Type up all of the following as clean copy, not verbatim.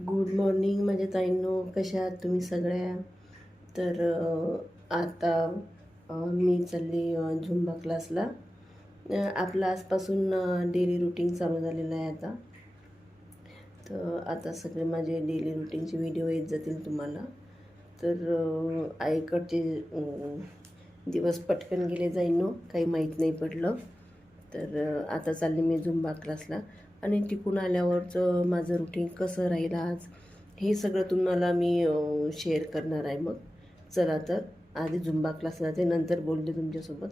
Good morning माझ्या ताईंनो, कशा आहात तुम्ही सगळ्या. तर आता मी चालली झुंबा क्लासला. आपलं आजपासून डेली रुटीन चालू झालेलं आहे आता. तर आता सगळे माझे डेली रुटीनचे व्हिडिओ येत जातील तुम्हाला. तर आईकडचे दिवस पटकन गेले जाईनो, काही माहीत नाही पडलं. तर आता चालली मी झुंबा क्लासला आणि तिकून आल्यावरचं माझं रुटीन कसं राहील आज हे सगळं तुम्हाला मी शेअर करणार आहे. मग चला तर आधी झुंबा क्लासला ते नंतर बोलते तुमच्यासोबत.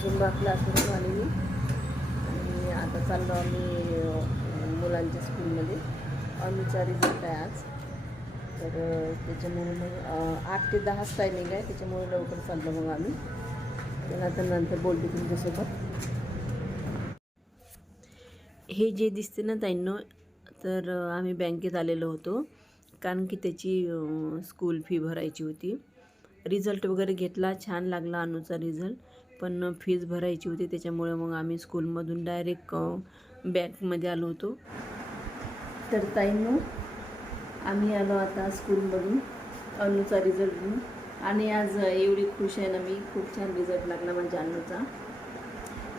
झुंबा क्लासवरून आले मी आणि आता चाललो आम्ही मुलांच्या स्कूलमध्ये. अनुचा रिझल्ट आहे आज, तर त्याच्यामुळे मग 8 ते 10 टायमिंग आहे, त्याच्यामुळे लवकर चाललो मग आम्ही. तर आता नंतर बोलते तुमच्यासोबत. हे जे दिसते ना ताईंनो, तर आम्ही बँकेत आलेलो होतो कारण की त्याची स्कूल फी भरायची होती. रिझल्ट वगैरे घेतला, छान लागला अनुचा रिझल्ट, पण फीज भरायची होती. त्याच्यामुळे मग आम्ही स्कूलमधून डायरेक्ट बँकमध्ये आलो होतो. तर ताईंनो, आम्ही आलो आता स्कूलमधून अनुचा रिझल्ट घेऊन. आणि आज एवढी खुश आहे ना मी, खूप छान रिझल्ट लागला माझ्या अनुचा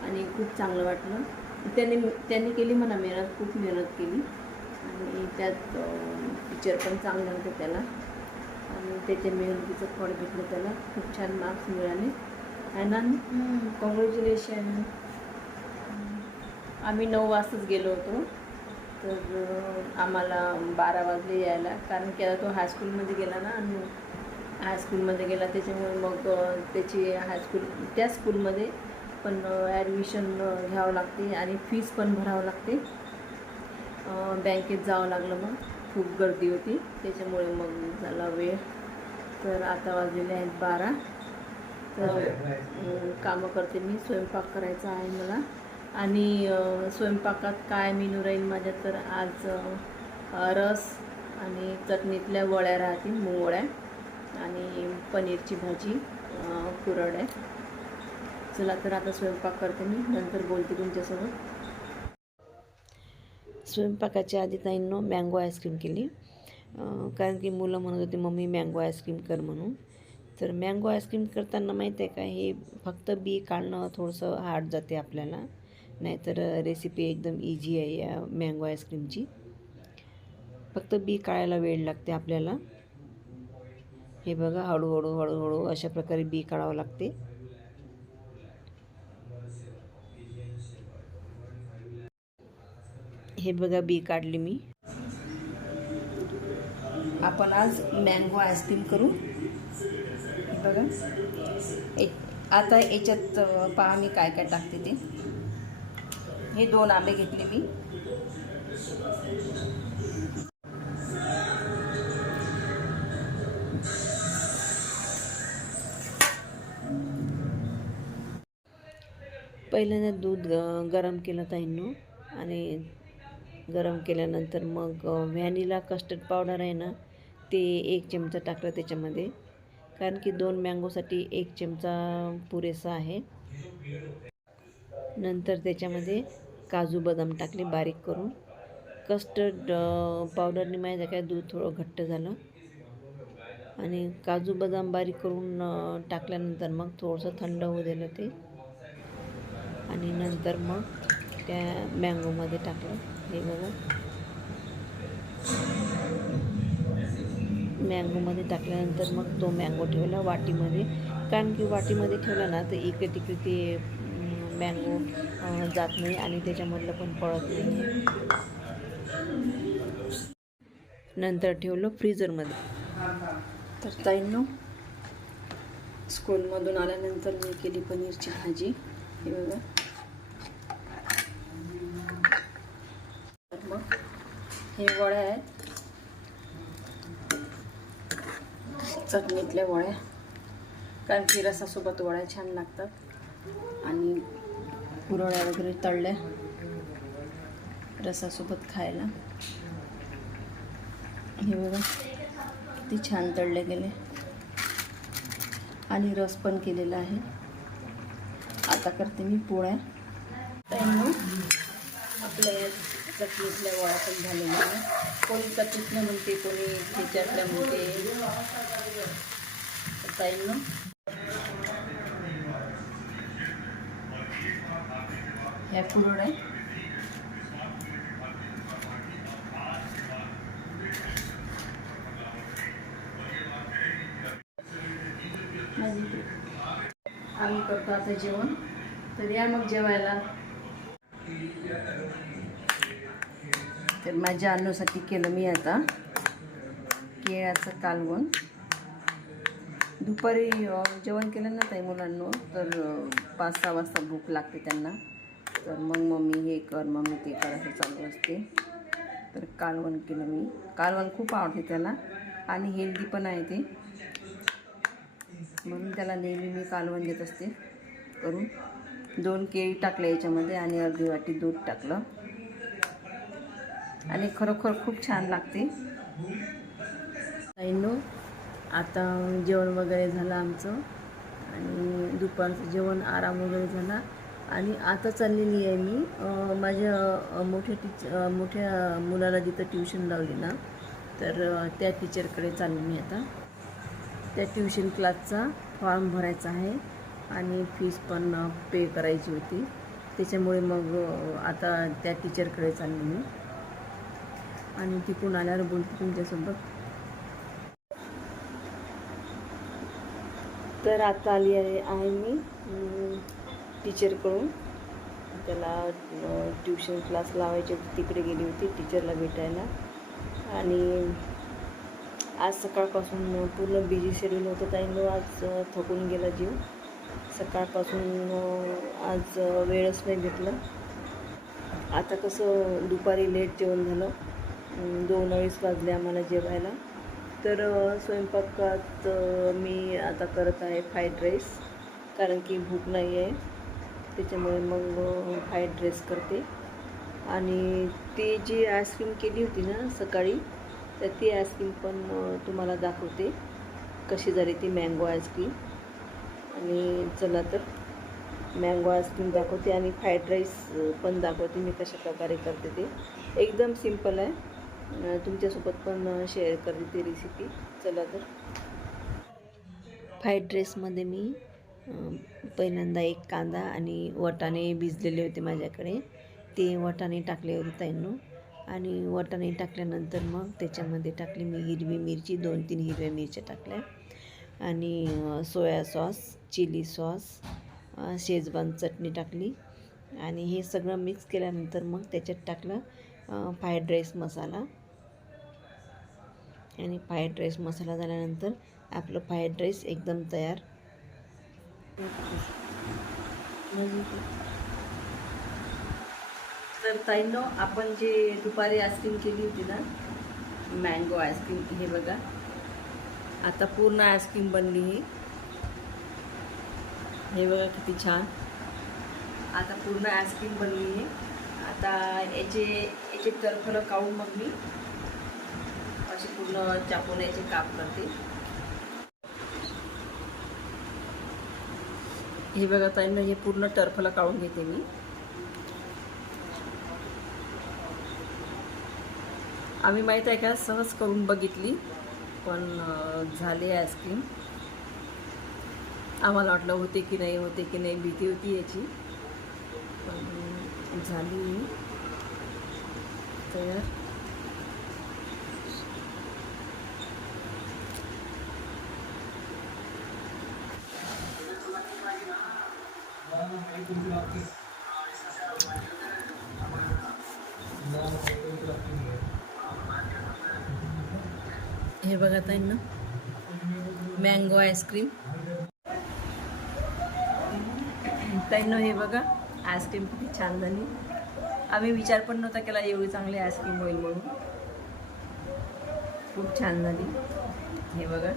आणि खूप चांगलं वाटलं. त्यांनी केली म्हणा मेहनत, खूप मेहनत केली आणि त्यात टीचर पण चांगले होते त्याला आणि त्याच्या मेहनतीचं फळ भेटलं त्याला. खूप छान मार्क्स मिळाले आहे ना. कॉंग्रॅच्युलेशन. आम्ही 9 वाजताच गेलो होतो, तर आम्हाला 12 वाजले यायला, कारण की आता तो हायस्कूलमध्ये गेला ना. आणि हायस्कूलमध्ये गेला त्याच्यामुळे मग त्याची हायस्कूल त्या स्कूलमध्ये पण ॲडमिशन घ्यावं लागते आणि फीस पण भरावं लागते. बँकेत जावं लागलं, मग खूप गर्दी होती त्याच्यामुळे मग झाला वेळ. तर आता वाजलेले आहेत 12. तर कामं करते मी. स्वयंपाक करायचा आहे मला आणि स्वयंपाकात काय मेनू राहील माझ्या, तर आज रस आणि चटणीतल्या वड्या राहतील, मुंगवड्या आणि पनीरची भाजी, कुरड आहे. चला तर आता स्वयंपाक करते मी, नंतर बोलते तुमच्यासोबत. स्वयंपाकाच्या आधी ताईंनो मँगो आईस्क्रीम केली, कारण की मुलं म्हणत होती मम्मी मँगो आईस्क्रीम कर म्हणून. तर मँगो आईस्क्रीम करताना माहीत आहे का, हे फक्त बी काढणं थोडंसं हार्ड जाते आपल्याला, नाहीतर रेसिपी एकदम इझी आहे या मँगो आईस्क्रीमची. फक्त बी काढायला वेळ लागते आपल्याला. हे बघा, हळूहळू हळूहळू अशा प्रकारे बी काढावं लागते. हे बघा, बी काढली मी. आपण आज मँगो आईस्क्रीम करू. हे बघा, आता याच्यात पहा मी काय काय टाकते ते. हे 2 आंबे घेतले मी. पहिल्यांदा दूध गरम केलं ताईंनो, आणि गरम केल्यानंतर मग व्हॅनिला कस्टर्ड पावडर आहे ना, ते 1 चमचा टाकलं त्याच्यामध्ये, कारण की 2 मँगोसाठी 1 चमचा पुरेसा आहे. नंतर त्याच्यामध्ये काजू बदाम टाकले बारीक करून. कस्टर्ड पावडरने माहिती काय दूध थोडं घट्ट झालं, आणि काजू बदाम बारीक करून टाकल्यानंतर मग थोडंसं थंड होऊ दिलं ते, आणि नंतर मग त्या मँगोमध्ये टाकलं. हे बघा, मँगोमध्ये टाकल्यानंतर मग तो मँगो ठेवला वाटीमध्ये, कारण की वाटीमध्ये ठेवला ना तर इकडे तिकडे ते मँगो जात नाही आणि त्याच्यामधलं पण पळत नाही. नंतर ठेवलं फ्रीजरमध्ये. तर ताईंनो, स्कूलमधून आल्यानंतर मी केली पनीरची भाजी. हे बघा, तर मग हे वड्या आहेत, चटणीतल्या वड्या, कारण की रसासोबत वड्या छान लागतात. आणि कुरड्या वगैरे तळल्या रसासोबत खायला. हे बघा, किती छान तळले गेले आणि रस पण केलेला आहे. आता करते मी पोळ्या. ताईंनो, आपल्या या चटणीतल्या वड्या पण झालेल्या आहे. कोणी चटणीतलं म्हणते, कोणी ठेच्यातल्या म्हणते. ताईंनो, ह्या कुरड्या आम्ही करतो आता जेवण. तर या मग जेवायला. तर माझ्या अन्नूसाठी केलं मी आता केळ्याचं कालवण. दुपारी जेवण केलं ना ताई मुलांना, तर 5-6 वाजता भूक लागते त्यांना. तर मग मम्मी हे कर, मम्मी ते कर असं चालू असते. तर कालवण केलं मी. कालवण खूप आवडते त्याला आणि हेल्दी पण आहे ते, म्हणून त्याला नेहमी मी कालवण देत असते करून. 2 केळी टाकल्या याच्यामध्ये आणि अर्धी वाटी दूध टाकलं आणि खरोखर खूप छान लागते. ताईंनो, आता जेवण वगैरे झालं आमचं आणि दुपारचं जेवण आराम वगैरे झाला. आणि आता चाललेली आहे मी माझ्या मोठ्या मुलाला जिथं ट्युशन लावली ना, तर त्या टीचरकडे चालली मी आता. त्या ट्युशन क्लासचा फॉर्म भरायचा आहे आणि फीस पण पे करायची होती. त्याच्यामुळे मग आता त्या टीचरकडे चालली मी आणि तिकडून आल्यावर बोलते तुमच्यासोबत. तर आता आली आहे मी टीचरकडून. त्याला ट्युशन क्लास लावायचे तिकडे गेली होती टीचरला भेटायला. आणि आज सकाळपासून पूर्ण बिझी शेड्यूल होतं ताईंनो. आज थकून गेला जीव. सकाळपासून आज वेळच नाही भेटला. आता कसं दुपारी लेट जेवण झालं, 2:20 वाजले आम्हाला जेवायला. तर स्वयंपाकात मी आता करत आहे फ्राईड राईस, कारण की भूक नाही आहे. त्याच्यामुळे मग फ्राईड राईस करते. आणि ती जी आईस्क्रीम केली होती ना सकाळी, तर ती आईस्क्रीम पण तुम्हाला दाखवते कशी झाली ती मँगो आईस्क्रीम. आणि चला तर मँगो आईस्क्रीम दाखवते आणि फ्राईड राईस पण दाखवते मी कशा प्रकारे करते ते. एकदम सिंपल आहे. तुमच्यासोबत पण शेअर करते ती रेसिपी. चला तर. फ्राईड राईसमध्ये मी पहिल्यांदा एक कांदा आणि वाटाणे भिजलेले होते माझ्याकडे, ते वाटाणे टाकले होते ताईंनो. आणि वाटाणे टाकल्यानंतर मग त्याच्यामध्ये टाकली मी हिरवी मिरची, 2-3 हिरव्या मिरच्या टाकल्या आणि soya sauce, chilli sauce, Schezwan चटणी टाकली. आणि हे सगळं मिक्स केल्यानंतर मग त्याच्यात टाकलं फ्राईड राईस मसाला. आणि फ्राईड राईस मसाला झाल्यानंतर आपलं फ्राईड राईस एकदम तयार. तर ताईंनो, आपण जे दुपारी आईस्क्रीम केली होती ना, मँगो आईस्क्रीम, हे बघा आता पूर्ण आईस्क्रीम बनली. हे बघा किती छान. आता पूर्ण आईस्क्रीम बनली आहे. आता याचे टरफलं काढून मग मी असे पूर्ण चाकून याचे काप करते. हे बघा ताईंनो, हे पूर्ण टरफलं काढून घेते मी. आम्ही माहीत आहे का सहज करून बघितली, पण झाले आईस्क्रीम. आम्हाला वाटलं होते की नाही भीती होती याची, पण झाली तयार. हे बघा ताईंनो, मँगो आईस्क्रीम. ताईंनो, हे बघा आईस्क्रीम किती छान झाली. आम्ही विचार पण नव्हता केला एवढी चांगली आईस्क्रीम होईल म्हणून. खूप छान झाली. हे बघा,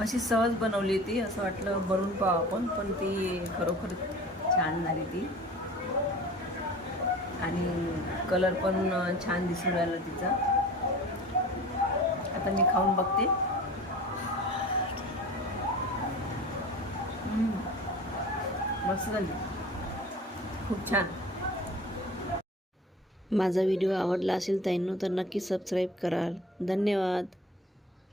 अशी सहज बनवली ती. असं वाटलं बनवून पाहू आपण, पण ती खरोखर छान झाली ती. आणि कलर पण छान दिसून राहिला तिचा. आता मी खाऊन बघते. मस्त झाली, खूप छान. माझा व्हिडिओ आवडला असेल ताईंनो तर नक्की सबस्क्राईब कराल. धन्यवाद.